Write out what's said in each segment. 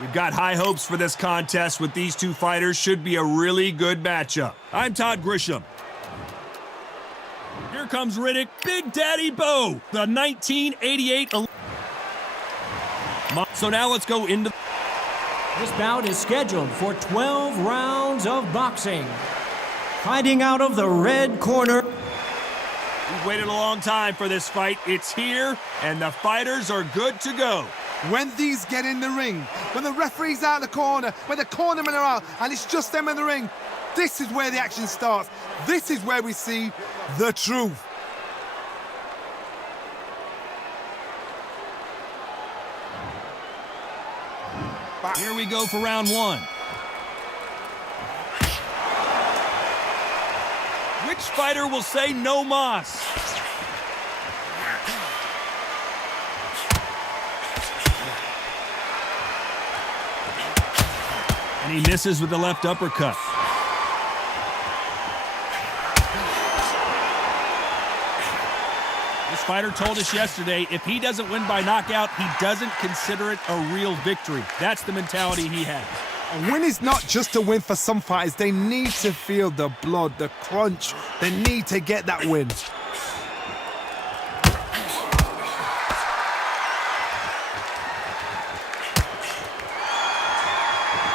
We've got high hopes for this contest with these two fighters. Should be a really good matchup. I'm Todd Grisham. Here comes Riddick, Big Daddy Bowe, the 1988. So now let's go into... This bout is scheduled for 12 rounds of boxing. Fighting out of the red corner. We've waited a long time for this fight. It's here, and the fighters are good to go. When these get in the ring, when the referee's out the corner, when the cornermen are out, and it's just them in the ring, this is where the action starts. This is where we see the truth. Here we go for round one. Which fighter will say no mas? And he misses with the left uppercut. This fighter told us yesterday, if he doesn't win by knockout, he doesn't consider it a real victory. That's the mentality he has. A win is not just a win for some fighters. They need to feel the blood, the crunch. They need to get that win.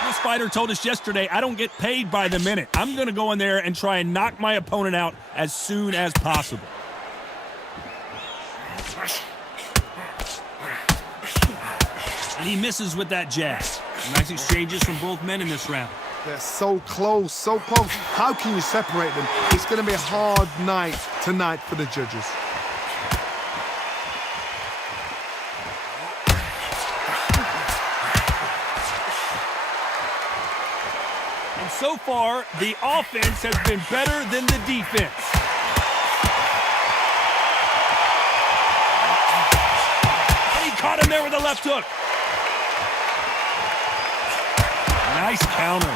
This fighter told us yesterday, I don't get paid by the minute. I'm going to go in there and try and knock my opponent out as soon as possible. And he misses with that jab. Nice exchanges from both men in this round. They're so close, so close. How can you separate them? It's going to be a hard night tonight for the judges. And so far, the offense has been better than the defense. And he caught him there with a left hook. Nice counter.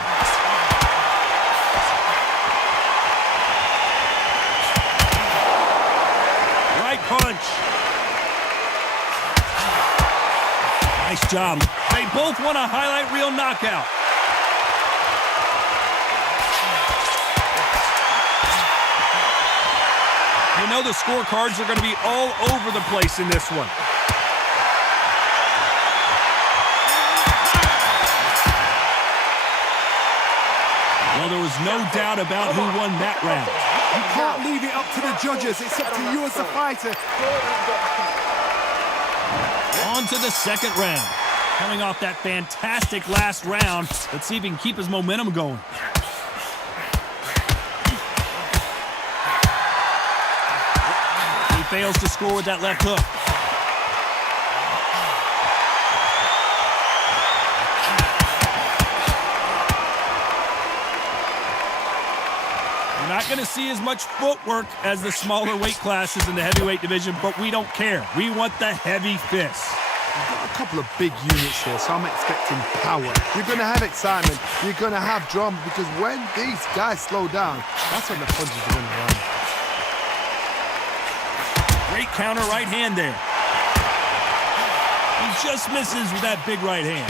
Right punch. Nice job. They both want a highlight reel knockout. You know the scorecards are going to be all over the place in this one. Well, there was no doubt about who won that round. You can't leave it up to the judges. It's up to you as the fighter. On to the second round. Coming off that fantastic last round, let's see if he can keep his momentum going. He fails to score with that left hook. Not going to see as much footwork as the smaller weight classes in the heavyweight division, but we don't care. We want the heavy fists. We've got a couple of big units here, so I'm expecting power. You're going to have excitement. You're going to have drama, because when these guys slow down, that's when the punches are going to run. Great counter right hand there. He just misses with that big right hand.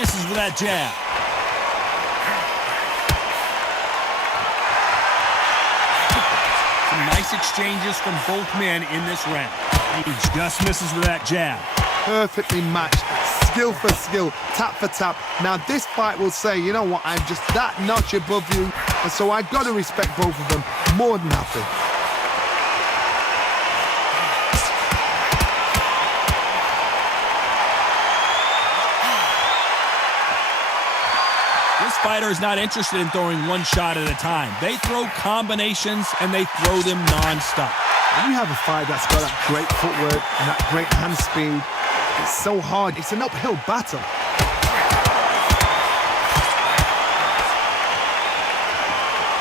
Misses with that jab. Some nice exchanges from both men in this round. He just misses with that jab. Perfectly matched, skill for skill, tap for tap. Now this fight will say, you know what, I'm just that notch above you, and so I've got to respect both of them more than happy. Fighter is not interested in throwing one shot at a time. They throw combinations and they throw them non-stop. When you have a fight that's got that great footwork and that great hand speed, it's so hard. It's an uphill battle.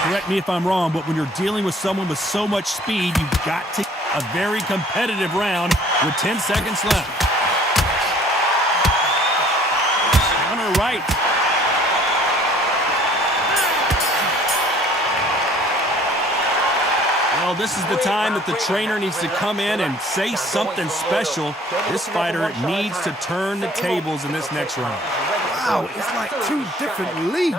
Correct me if I'm wrong, but when you're dealing with someone with so much speed, you've got to a very competitive round with 10 seconds left. Counter right. Well, this is the time that the trainer needs to come in and say something special. This fighter needs to turn the tables in this next round. Wow, it's like two different leagues.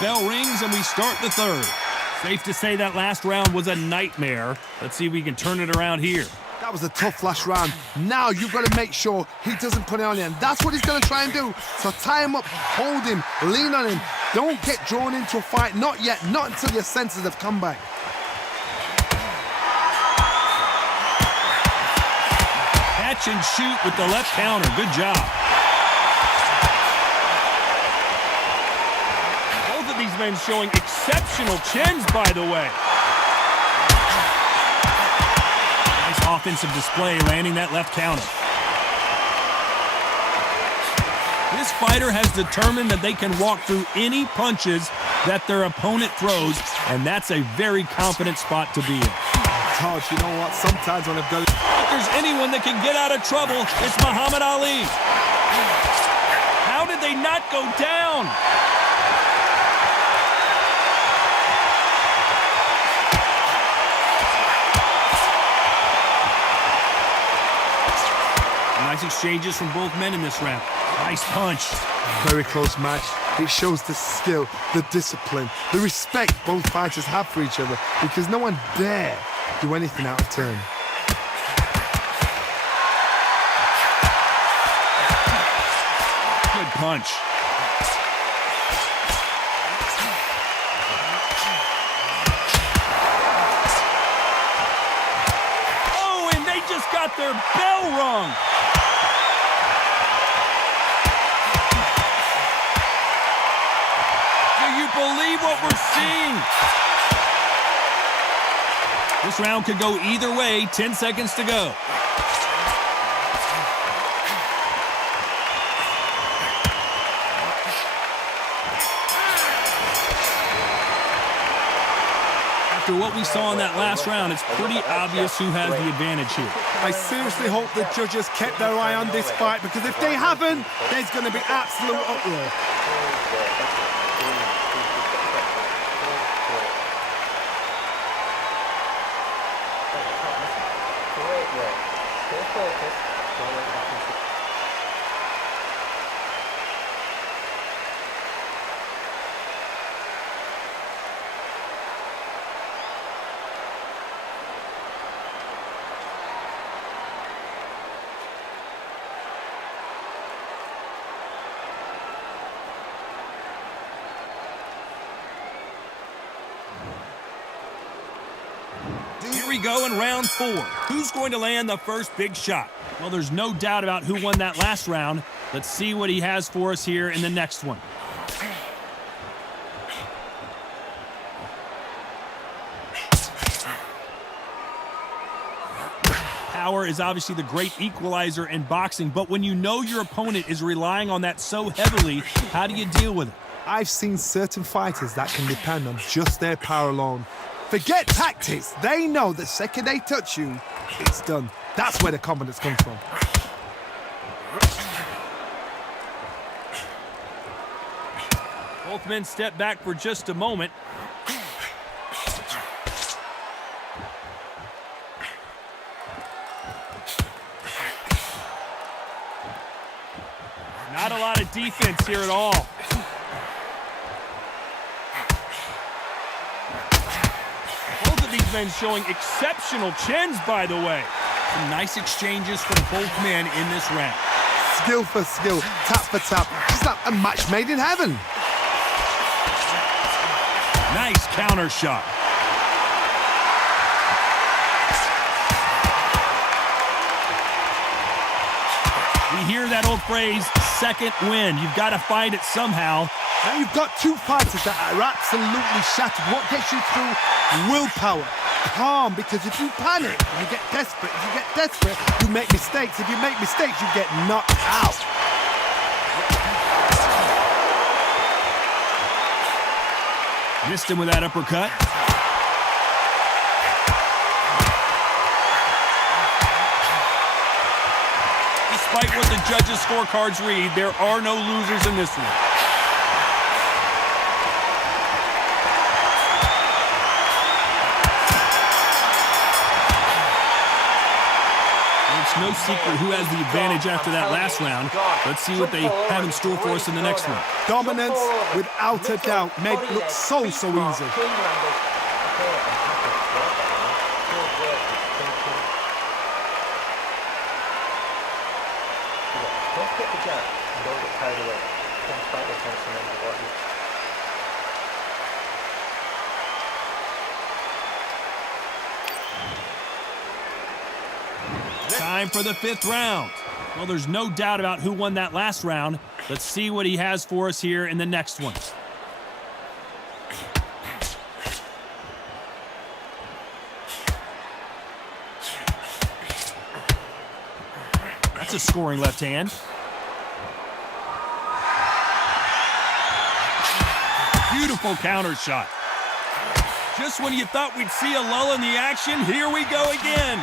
Bell rings and we start the third. Safe to say that last round was a nightmare. Let's see if we can turn it around here. That was a tough last round. Now you've got to make sure he doesn't put it on you, and that's what he's going to try and do. So tie him up, hold him, lean on him. Don't get drawn into a fight. Not yet. Not until your senses have come back. Catch and shoot with the left counter. Good job. Both of these men showing exceptional chins, by the way. Offensive display, landing that left counter. This fighter has determined that they can walk through any punches that their opponent throws, and that's a very confident spot to be in. Todd, you know what? Sometimes when I've got it... If there's anyone that can get out of trouble, it's Muhammad Ali. How did they not go down? Nice exchanges from both men in this round. Nice punch. Very close match. It shows the skill, the discipline, the respect both fighters have for each other, because no one dare do anything out of turn. Good punch. Oh, and they just got their bell rung. Believe what we're seeing. This round could go either way. 10 seconds to go. After what we saw in that last round, it's pretty obvious who has the advantage here. I seriously hope the judges kept their eye on this fight, because if they haven't, there's going to be absolute uproar. Here we go in round 4. Who's going to land the first big shot? Well, there's no doubt about who won that last round. Let's see what he has for us here in the next one. Power is obviously the great equalizer in boxing, but when you know your opponent is relying on that so heavily, how do you deal with it? I've seen certain fighters that can depend on just their power alone. Forget tactics. They know the second they touch you, it's done. That's where the confidence comes from. Both men step back for just a moment. Not a lot of defense here at all. These men showing exceptional chins, by the way. Some nice exchanges from both men in this round. Skill for skill, tap for tap. Just like a match made in heaven. Nice counter shot. We hear that old phrase, second win. You've got to find it somehow. Now you've got two fighters that are absolutely shattered. What gets you through? Willpower. Calm, because if you panic, you get desperate. If you get desperate, you make mistakes. If you make mistakes, you get knocked out. Missed him with that uppercut. Despite what the judges' scorecards read, there are no losers in this one. It's no secret who has the advantage after that last round. Let's see what they have in store for us in the next one. Dominance, without a doubt, made it look so easy. Don't get the gap and don't get carried away. Don't fight the tension in the body. Time for the 5th round. Well, there's no doubt about who won that last round. Let's see what he has for us here in the next one. That's a scoring left hand. Beautiful counter shot. Just when you thought we'd see a lull in the action, here we go again.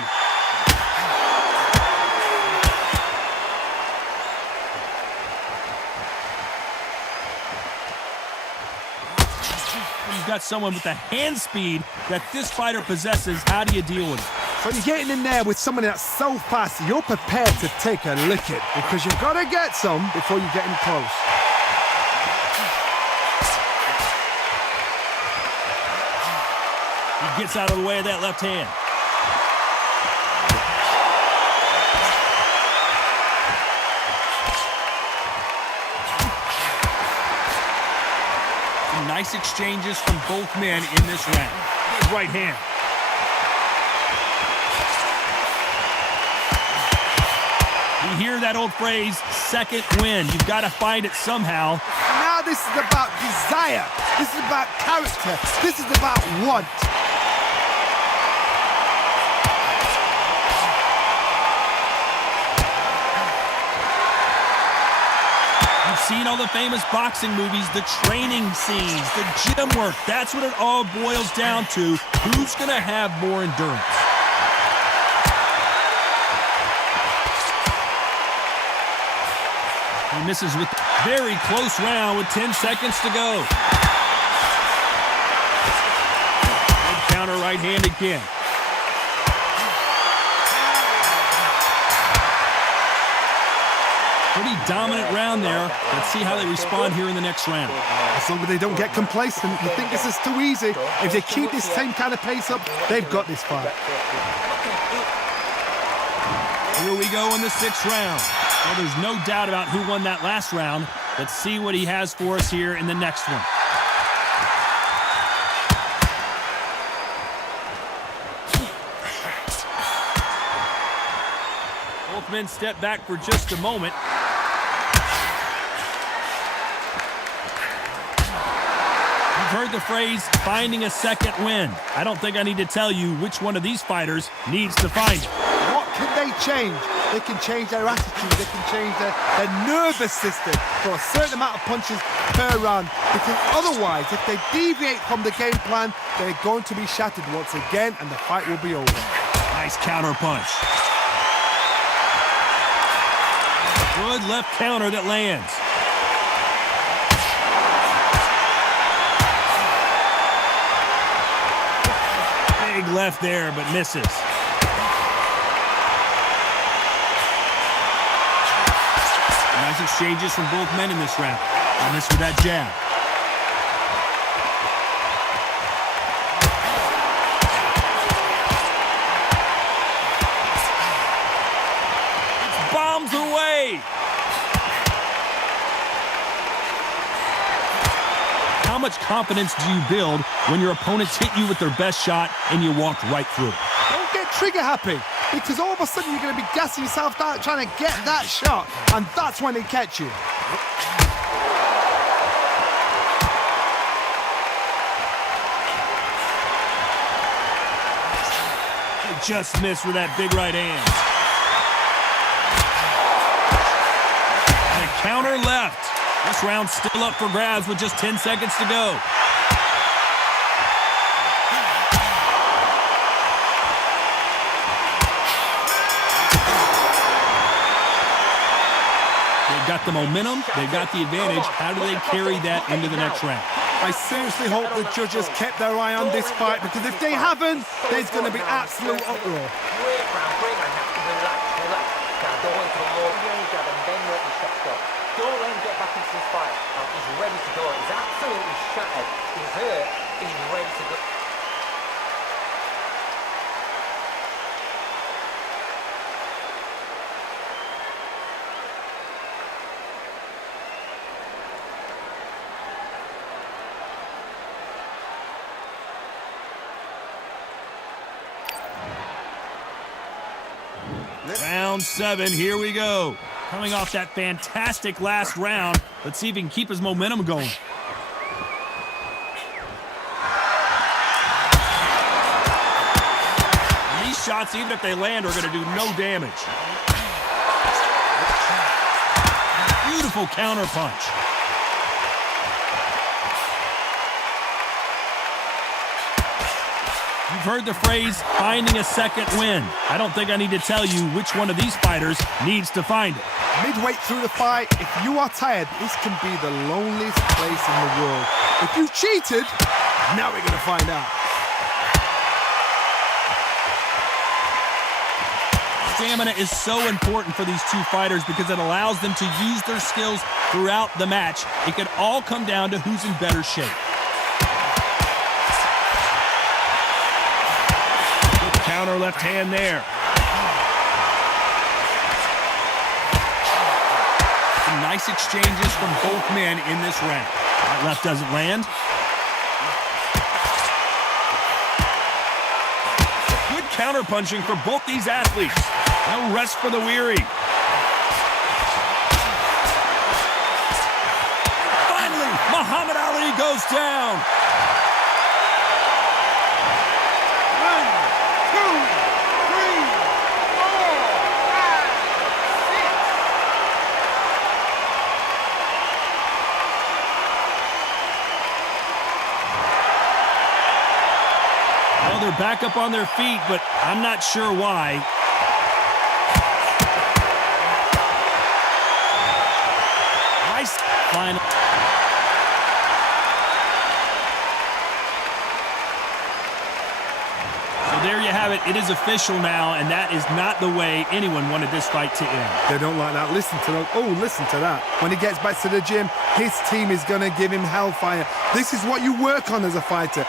You've got someone with the hand speed that this fighter possesses. How do you deal with it? So you're getting in there with someone that's so fast, you're prepared to take a licking because you've got to get some before you get in close. He gets out of the way of that left hand. Some nice exchanges from both men in this round. Good right hand. You hear that old phrase, second win. You've got to find it somehow. Now this is about desire. This is about character. This is about want. You've seen all the famous boxing movies, the training scenes, the gym work. That's what it all boils down to. Who's going to have more endurance? He misses with a very close round with 10 seconds to go. Good counter right hand again. Pretty dominant round there. Let's see how they respond here in the next round. As long as they don't get complacent, you think this is too easy. If they keep this same kind of pace up, they've got this fight. Here we go in the 6th round. Well, there's no doubt about who won that last round. Let's see what he has for us here in the next one. Both men step back for just a moment. You've heard the phrase, finding a second win. I don't think I need to tell you which one of these fighters needs to find it. What can they change? They can change their attitude. They can change their nervous system for a certain amount of punches per round. Because otherwise, if they deviate from the game plan, they're going to be shattered once again, and the fight will be over. Nice counter punch. Good left counter that lands. Big left there, but misses. Nice exchanges from both men in this round. And this with that jab. It's bombs away. How much confidence do you build when your opponents hit you with their best shot and you walk right through? Don't get trigger happy, because all of a sudden you're going to be gassing yourself out trying to get that shot, and that's when they catch you. They just missed with that big right hand. And a counter left. This round's still up for grabs with just 10 seconds to go. They've got the momentum, they've got the advantage. How do they carry that into the next round? I seriously hope the judges kept their eye on this fight, because if they haven't, there's going to be absolute uproar. Great round. Relax. ball, the only jab, and then let your shots go. Don't let him get back into this fight. He's ready to go. He's absolutely shattered. He's hurt. He's ready to go. Round 7, here we go. Coming off that fantastic last round, let's see if he can keep his momentum going. And these shots, even if they land, are going to do no damage. Beautiful counter punch. You've heard the phrase, finding a second win. I don't think I need to tell you which one of these fighters needs to find it. Midway through the fight, if you are tired, this can be the loneliest place in the world. If you cheated, now we're going to find out. Stamina is so important for these two fighters because it allows them to use their skills throughout the match. It can all come down to who's in better shape. Counter left hand there. Some nice exchanges from both men in this round. That left doesn't land. Good counter punching for both these athletes. No rest for the weary. Finally, Muhammad Ali goes down. They're back up on their feet, but I'm not sure why. Nice final. So there you have it. It is official now, and that is not the way anyone wanted this fight to end. They don't like that. Listen to them. Oh, listen to that. When he gets back to the gym, his team is going to give him hellfire. This is what you work on as a fighter.